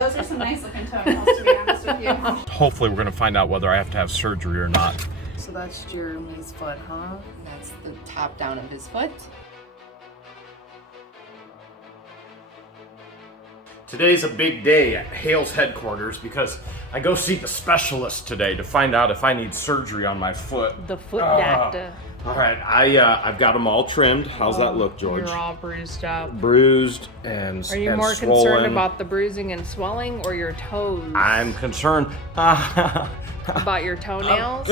Those are some nice looking toenails, to be honest with you. Hopefully we're gonna find out whether I have to have surgery or not. So that's Jeremy's foot, huh? That's the top down of his foot. Today's a big day at Hale's headquarters because I go see the specialist today to find out if I need surgery on my foot. The foot doctor. All right, I've got them all trimmed. How's that look, George? You're all bruised up. Bruised and Are you and more swollen. concerned about the bruising and swelling or your toes? I'm concerned. About your toenails?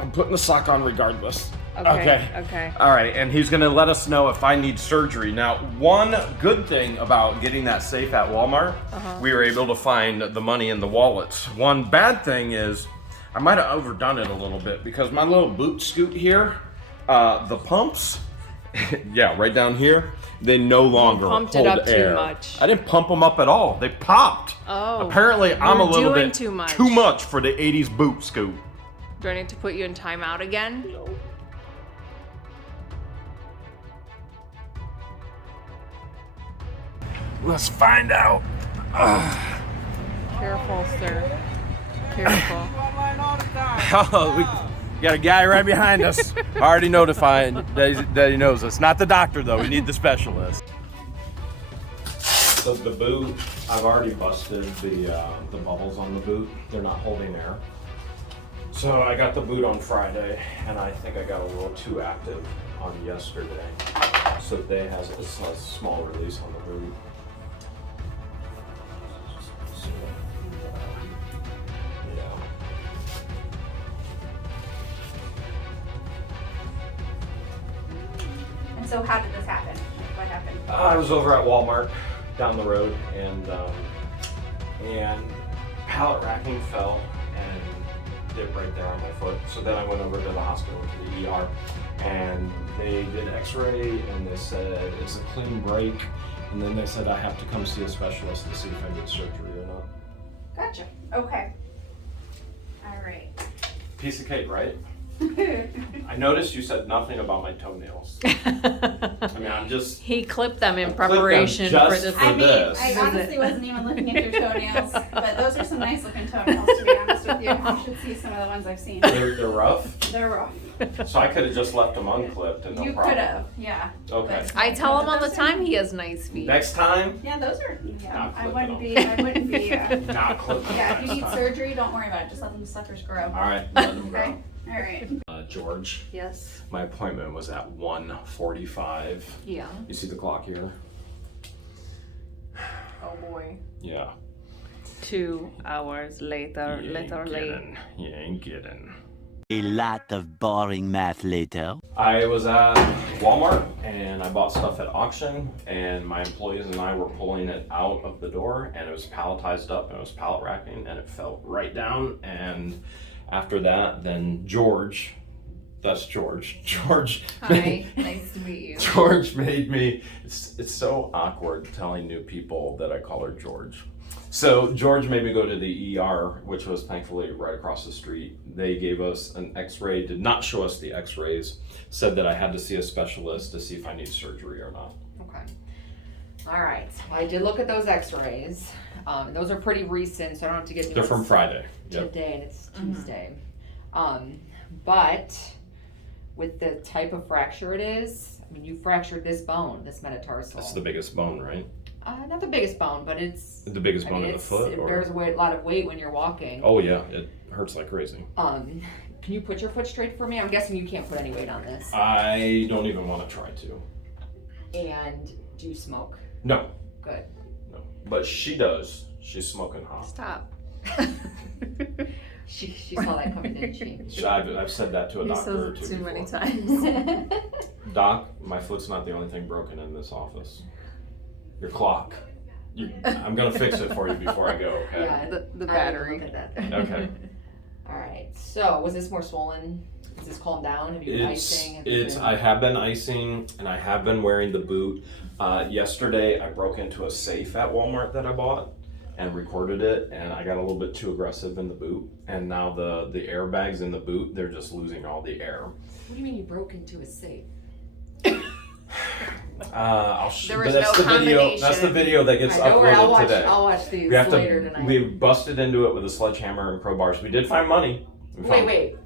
I'm putting the sock on regardless. Okay. All right, and he's gonna let us know if I need surgery. Now, one good thing about getting that safe at Walmart, we were able to find the money in the wallets. One bad thing is, I might have overdone it a little bit because my little boot scoot here, the pumps, yeah, right down here, they no longer pumped hold it up air. too much. I didn't pump them up at all. They popped. Oh. Apparently, I'm a You're little doing bit too much. for the 80s boot scoot. Do I need to put you in timeout again? Let's find out. Careful, sir. Careful. Oh, we got a guy right behind us. Already notifying that he knows us. Not the doctor, though. We need the specialist. So the boot, I've already busted the bubbles on the boot. They're not holding air. So I got the boot on Friday, and I think I got a little too active on yesterday. So today has a small release on the boot. And so how did this happen? What happened? I was over at Wal-Mart down the road, and pallet racking fell and dipped right there on my foot. So then I went over to the hospital, to the ER, and they did x-ray, and they said it's a clean break, and then they said I have to come see a specialist to see if I need surgery or not. Gotcha. Okay. All right. Piece of cake, right? I noticed you said nothing about my toenails. I mean, I'm just... He clipped them in I clipped them preparation just for this. for I mean, this. I honestly wasn't even looking at your toenails, but those are some nice looking toenails, to be honest with you. You should see some of the ones I've seen. They're rough? They're rough. So I could have just left them unclipped and no You problem. could have, yeah. Okay. But- I tell him all the those are- time he has nice feet. Next time, Yeah, those are, yeah, Not I clipping wouldn't them. be, not clip them yeah, if you next need time. surgery, don't worry about it, just let them suckers grow. All right, let them Okay, go. all right. George, Yes. my appointment was at 1:45. Yeah. You see the clock here? Oh boy. Yeah. 2 hours later, You ain't literally. kidding. You ain't kidding. A lot of boring math later. I was at Walmart and I bought stuff at auction, and my employees and I were pulling it out of the door, and it was palletized up and it was pallet racking, and it fell right down. And after that, then George, that's George. George. Hi, nice to meet you. George made me, it's so awkward telling new people that I call her George. So George made me go to the ER, which was thankfully right across the street. They gave us an x-ray, did not show us the x-rays, said that I had to see a specialist to see if I need surgery or not. Okay. All right. Well, I did look at those x-rays. Those are pretty recent, so I don't have to get new They're from ones Friday. Yep. today, and it's Tuesday. But with the type of fracture it is, I mean, you fractured this bone, this metatarsal. That's the biggest bone, right? Not the biggest bone, but it's The biggest I bone mean, in the foot? it Or? bears a lot of weight when you're walking. Oh yeah, it hurts like crazy. Can you put your foot straight for me? I'm guessing you can't put any weight on this. I don't even want to try to. And do you smoke? No, Good. no. But she does. She's smoking hot. Stop. She saw that coming, didn't she? I've said that to a doctor or two too before. many times. Doc, my foot's not the only thing broken in this office. Your clock. I'm gonna fix it for you before I go, okay? Yeah, The I battery. will look at that. Okay. All right. So, was this more swollen? Is this calmed down? Have you been icing? Have you been- I have been icing, and I have been wearing the boot. Yesterday, I broke into a safe at Walmart that I bought and recorded it, and I got a little bit too aggressive in the boot, and now the airbags in the boot, they're just losing all the air. What do you mean you broke into a safe? There was that's no the video. That's the combination. video that gets Don't worry, I'll uploaded watch, today. I'll watch these We have later to. tonight. We busted into it with a sledgehammer and crowbars. We did find money. We found- Wait.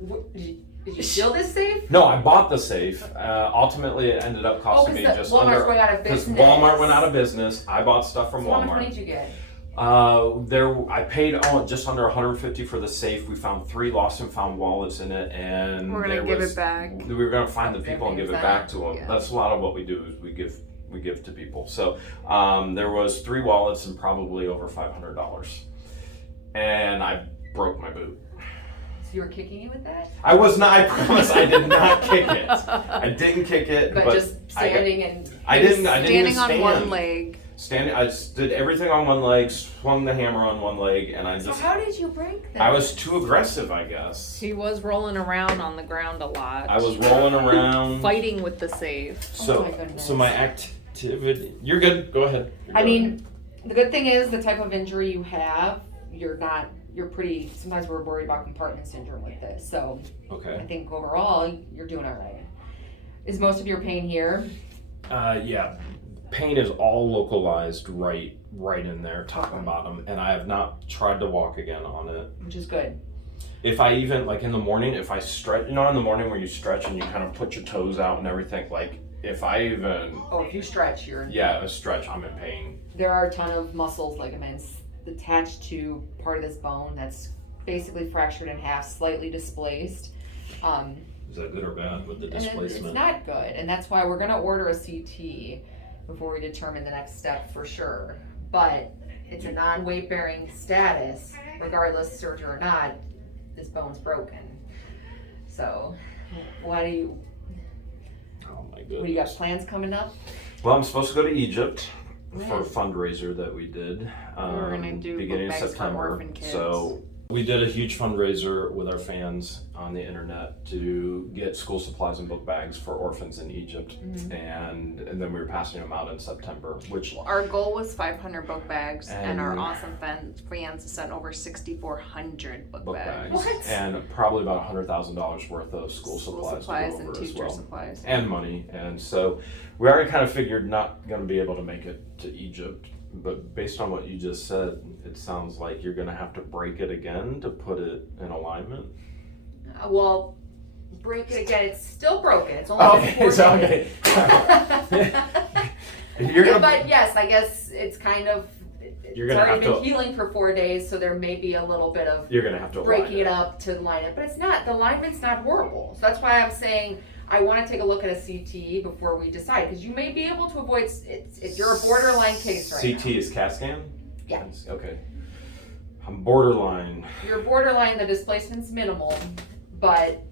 Did you steal this safe? No, I bought the safe. Ultimately, it ended up costing me just Walmart's under. going out of Because business. Walmart went out of business. I bought stuff from So how much Walmart. money did you get? I paid just under 150 for the safe. We found 3 lost and found wallets in it, and We're gonna there give was- it back. We were gonna find the Is there people and give it things back that- to them. yeah. That's a lot of what we do is we give to people. So there was 3 wallets and probably over $500, and I broke my boot. So you were kicking it with that? I was not. I promise. I did not kick it. I didn't kick it, But just I got- standing and I didn't. I didn't even Standing on stand. one leg. Standing. I just did everything on one leg, swung the hammer on one leg, and I So just. how did you break that? I was too aggressive, I guess. He was rolling around on the ground a lot. I was rolling around. fighting with the safe. So, Oh my goodness. so my activity. You're good. Go ahead. I mean, the good thing is the type of injury you have, you're pretty, sometimes we're worried about compartment syndrome with this. So I Okay. think overall, you're doing all right. Is most of your pain here? Yeah. Pain is all localized right in there, top and bottom, and I have not tried to walk again on it. Which is good. If I even, like in the morning, if I stretch, in the morning where you stretch and you kind of put your toes out and everything, like if I even, Oh, if you stretch, a stretch, I'm in pain. there are a ton of muscles, ligaments attached to part of this bone that's basically fractured in half, slightly displaced. Is that good or bad with the And it's not good, and that's why we're gonna order a CT before we determine the next step for sure. But it's a non-weight bearing status, regardless surgery or not, this bone's broken. So, Oh my what do you got goodness. plans coming up? Well, I'm supposed to go to Egypt for a When? fundraiser that we did. We're gonna do beginning book of bags for September. orphan kids. So we did a huge fundraiser with our fans on the internet to get school supplies and book bags for orphans in Egypt, Mm-hmm. and then we were passing them out in September, which Our goal was 500 book bags, and our And- awesome fans sent over 6,400 book book bags. bags, What? and probably about $100,000 worth of school supplies to go and over as teacher well. supplies. And money, and so we already kind of figured not going to be able to make it to Egypt, but based on what you just said, it sounds like you're going to have to break it again to put it in alignment. Well, break it again. It's still broken. It's only been 4 so, days. You're gonna, But yes, I guess it's kind of. You're It's gonna already have been to- healing for 4 days, so there may be a little bit of you're gonna have to breaking align it up to line it, but it's not. The alignment's not horrible. So that's why I'm saying I want to take a look at a CT before we decide, because you may be able to avoid. If you're a borderline case right CT is CAT scan? Yeah. Okay. I'm borderline. now. You're borderline. The displacement's minimal,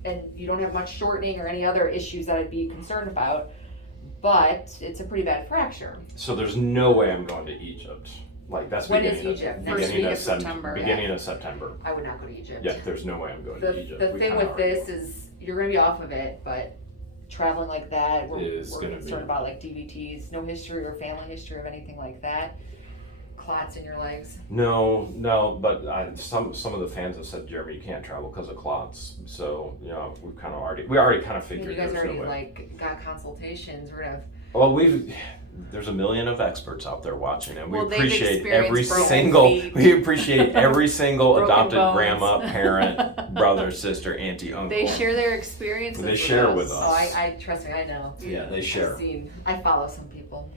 and you don't have much shortening or any other issues that I'd be concerned about. But it's a pretty bad fracture. So there's no way I'm going to Egypt. Like that's When is beginning of- Egypt? First beginning week of of September, Beginning of September. I would not go to Egypt. Yeah, there's no way I'm going to Egypt. The We thing kinda with this is you're going to be off of it, but traveling like that, we're gonna concerned be- about like DVTs, no history or family history of anything like that. Clots in your legs. No, but some of the fans have said, Jeremy, you can't travel because of clots. So we already kind of I mean, figured you guys there's no already way. like got consultations. We're gonna. Well, there's a million of experts out there watching, and we Well, they've appreciate every experienced broken single. feet. We appreciate every single Broken adopted bones. grandma, parent, brother, sister, auntie, uncle. They share their experiences. They share with us. Oh, I trust me. I know. Yeah, they share. I follow some people.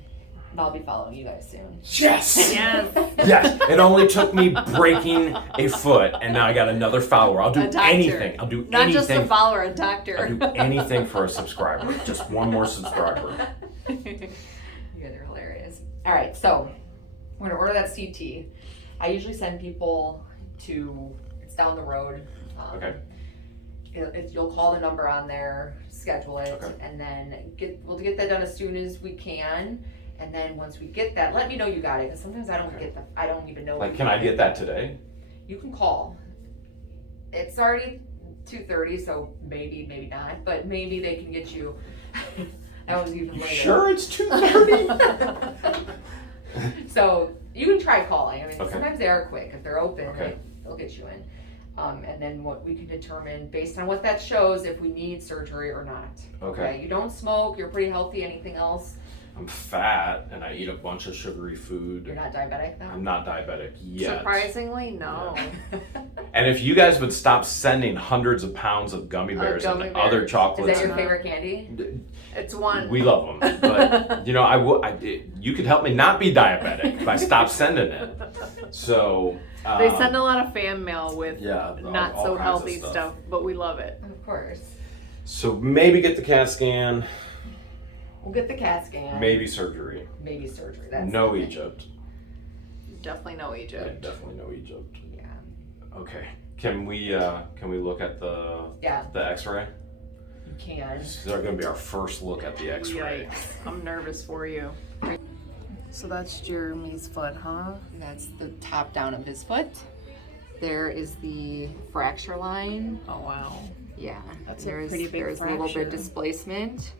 And I'll be following you guys soon. Yes. Yes. Yes. It only took me breaking a foot, and now I got another follower. I'll do A doctor. anything. I'll do Not anything. just a follower, a doctor. I'll do anything for a subscriber. Just one more subscriber. You guys are hilarious. All right, so we're gonna order that CT. I usually send people to. It's down the road. Okay. You'll call the number on there, schedule it, Okay. and then we'll get that done as soon as we can. And then once we get that, let me know you got it, because sometimes I don't Okay. I don't even know. Like, can I get that today? You can call. It's already 2:30, so maybe not, but maybe they can get you. That was even You later. sure it's 2:30? So you can try calling. I mean, Okay. sometimes they are quick. If they're open, Okay. they'll get you in. And then what we can determine based on what that shows if we need surgery or not. Okay. You don't smoke. You're pretty healthy. Anything else? I'm fat and I eat a bunch of sugary You're food. not diabetic though? I'm not diabetic yet. Surprisingly, no. And if you guys would stop sending hundreds of pounds of gummy bears gummy and other bears. Is chocolates, that your favorite candy? It's one. we love them. But you know, you could help me not be diabetic if I stop sending it. So They send a lot of fan mail with yeah, not all so kinds of healthy stuff. stuff, but we love it. Of course. So maybe get the CAT scan, We'll get the CAT scan. maybe surgery. Maybe surgery. That's No the thing. Egypt. Definitely no Yeah, Egypt. definitely no Egypt. Yeah. Okay. Can we look at the Yeah, X-ray? you can. This is going to be our first look at the X-ray. Yikes. I'm nervous for you. So that's Jeremy's foot, huh? That's the top down of his foot. There is the fracture line. Oh, wow. Yeah, That's a there's pretty big there's a little fracture. bit displacement.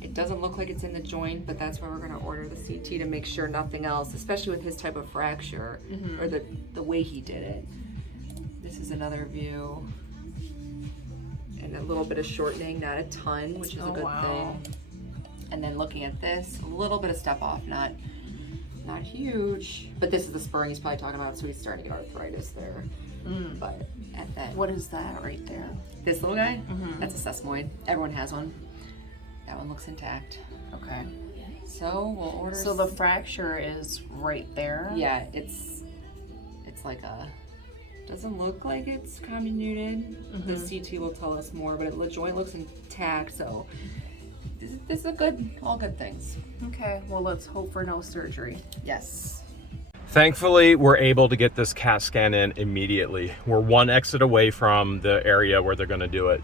It doesn't look like it's in the joint, but that's why we're gonna order the CT to make sure nothing else, especially with his type of fracture or the way he did it. This is another view, and a little bit of shortening, not a ton, which is a good thing. And then looking at this, a little bit of step off, not huge, but this is the spurring he's probably talking about, so he's starting to get arthritis there. But at that, What is that right there? this little guy, that's a sesamoid. Everyone has one. That one looks intact. Okay. So we'll order. So the fracture is right there? yeah, it's like a. Doesn't look like it's comminuted. The CT will tell us more, but the joint looks intact. So this is all good things. Okay, well, let's hope for no surgery. Yes. Thankfully, we're able to get this CAT scan in immediately. We're one exit away from the area where they're going to do it.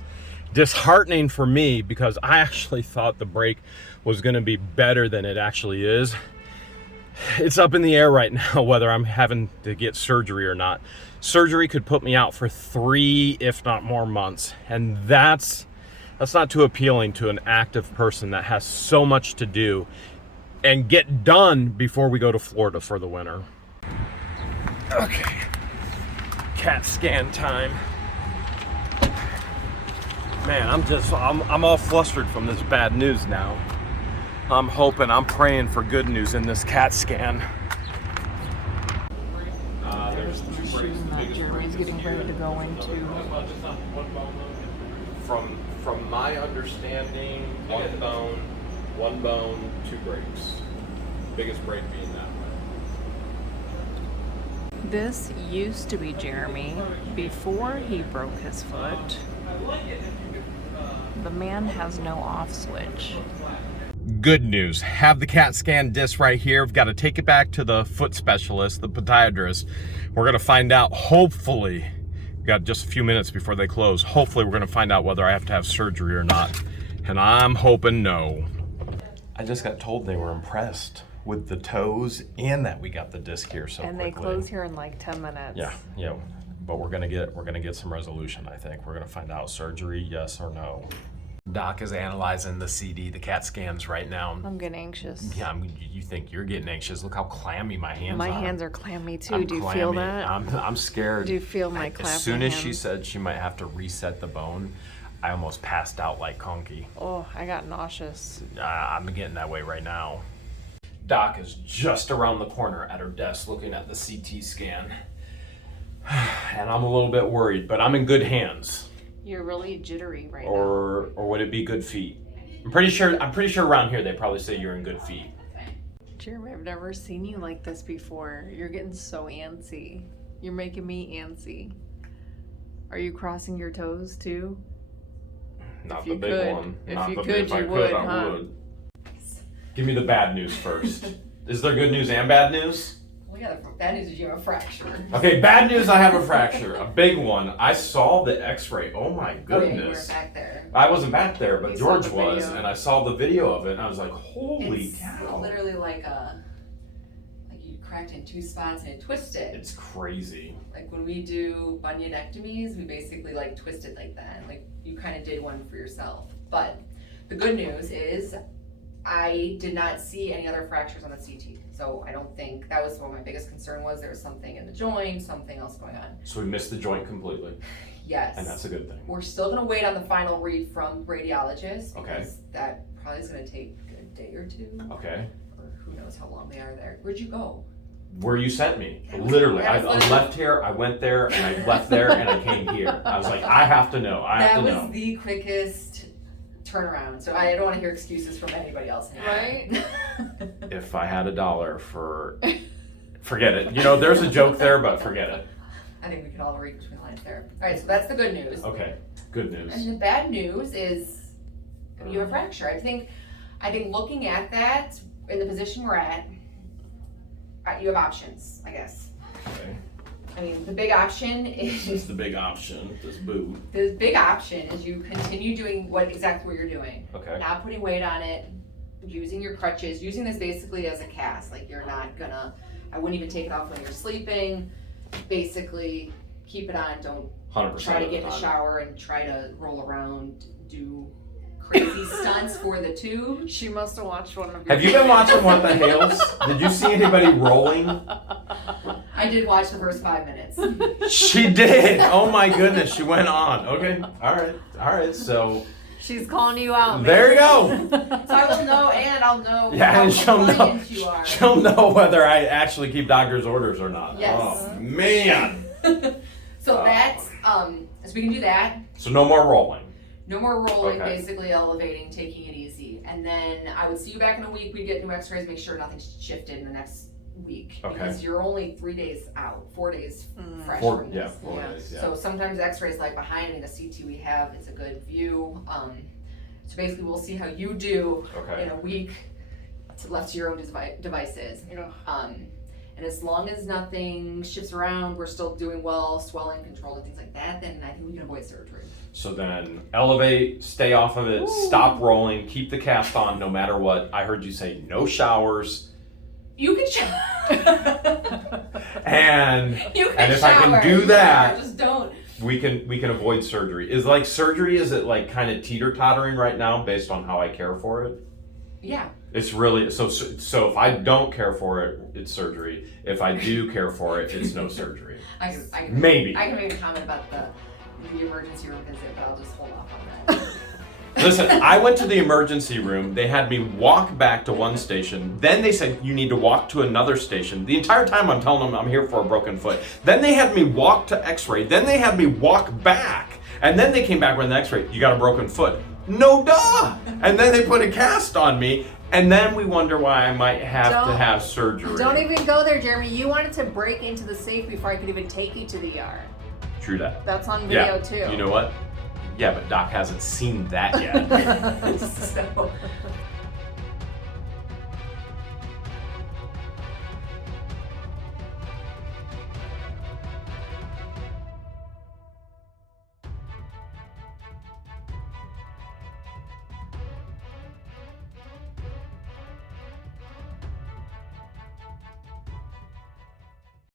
Disheartening for me because I actually thought the break was going to be better than it actually is. It's up in the air right now whether I'm having to get surgery or not. Surgery could put me out for 3, if not more months, and that's not too appealing to an active person that has so much to do and get done before we go to Florida for the winter. Okay, CAT scan time. Man, I'm all flustered from this bad news now. I'm praying for good news in this CAT scan. There's The machine that Jeremy's getting ready to go into. From my understanding, one bone, 2 breaks. Biggest break being that one. This used to be Jeremy before he broke his foot. The man has no off switch. Good news. Have the CAT scan disc right here. We've got to take it back to the foot specialist, the podiatrist. We're going to find out, hopefully, we've got just a few minutes before they close. Hopefully, we're going to find out whether I have to have surgery or not. And I'm hoping no. I just got told they were impressed with the toes and that we got the disc here so And quickly. they close here in like 10 minutes. Yeah. But we're gonna get some resolution, I think. We're gonna find out surgery, yes or no. Doc is analyzing the CAT scans right now. I'm getting anxious. Yeah, you think you're getting anxious. Look how clammy my hands are. My hands are clammy too. I'm Do you feel clammy. that? I'm scared. Do you feel my clapping As soon as she hands? said she might have to reset the bone, I almost passed out like Conky. Oh, I got nauseous. I'm getting that way right now. Doc is just around the corner at her desk looking at the CT scan. And I'm a little bit worried, but I'm in good hands. You're really jittery right now. Or would it be good feet? I'm pretty sure around here they probably say you're in good feet. Jeremy, I've never seen you like this before. You're getting so antsy. You're making me antsy. Are you crossing your toes too? Not If the you big could. one. If Not you the could, big, if I you could, would, I huh? would. Give me the bad news first. Is there good news and bad news? Well, yeah, that news is you have a fracture. Okay, bad news, I have a fracture. A big one. I saw the x-ray. Oh my Oh, yeah, you weren't goodness. back there. I wasn't back there, but You saw George the was, video. and I saw the video of it, and I was like, holy It's cow. literally like you cracked in 2 spots and it twisted. It's crazy. Like when we do bunionectomies, we basically like twist it like that. Like you kind of did one for yourself. But the good news is I did not see any other fractures on the CT. So I don't think that was what my biggest concern was. There was something in the joint, something else going on. So we missed the joint completely, Yes. and that's a good thing. We're still gonna wait on the final read from radiologist Okay. because that probably is gonna take a day or two, Okay. or who knows how long they are there. Where'd you go? Where you sent me. That was- Literally. that I was literally- left here, I went there, and I left there, and I came here. I was like, I have to know. I have That to was know. the quickest turnaround, so I don't want to hear excuses from anybody else anymore. Right? If I had $1 for, forget it. You know, there's a joke there, but forget it. I think we can all read between the lines there. All right, so that's the good news. Okay, good news. And the bad news is you have a fracture. I think looking at that in the position we're at, you have options, I guess. Okay. I mean, the big option This is is the big option, this boot. the big option is you continue doing exactly what you're doing, Okay. not putting weight on it, using your crutches, using this basically as a cast. Like you're not gonna. I wouldn't even take it off when you're sleeping. Basically, keep it on. Don't 100% try to of get the in the time. shower and try to roll around, do crazy stunts for the tube. She must have watched one of your Have you been watching What the Hales? Did you see anybody rolling? I did watch the first 5 minutes. She did. Oh my goodness, she went on. Okay, all right. So She's calling you out. there you go. So I will know, and I'll know Yeah, how and she'll know. compliant you are. She'll know whether I actually keep doctor's orders or not. Yes. Oh man. So that's so we can do that. So no more rolling. No more rolling, Okay. basically elevating, taking it easy. And then I would see you back in a week. We'd get new x-rays, make sure nothing's shifted in the next week. Okay. Because you're only 3 days out, 4 days fresh Four from this. days. Yeah. So sometimes x-rays like behind me, the CT we have, it's a good view. So basically we'll see how you do Okay. in a week to left to your own devices. And as long as nothing shifts around, we're still doing well, swelling control and things like that, then I think we can avoid surgery. So then elevate, stay off of it, stop rolling, keep the cast on no matter what. I heard you say no showers. You can shower. And You can And if I can shower. do that- Just don't. we can avoid surgery. Is like surgery, is it like kind of teeter-tottering right now based on how I care for it? Yeah. It's really so if I don't care for it, it's surgery. If I do care for it, it's no surgery. I can Maybe. I can make a comment about the emergency room visit, but I'll just hold off on that. Listen, I went to the emergency room. They had me walk back to one station. Then they said you need to walk to another station. The entire time I'm telling them I'm here for a broken foot. Then they had me walk to x-ray. Then they had me walk back. And then they came back with an x-ray. You got a broken foot. No duh! And then they put a cast on me. And then we wonder why I might have to Don't- have surgery. Don't even go there, Jeremy. You wanted to break into the safe before I could even take you to the ER. True that. That's on video Yeah. too. You know what? Yeah, but Doc hasn't seen that yet. So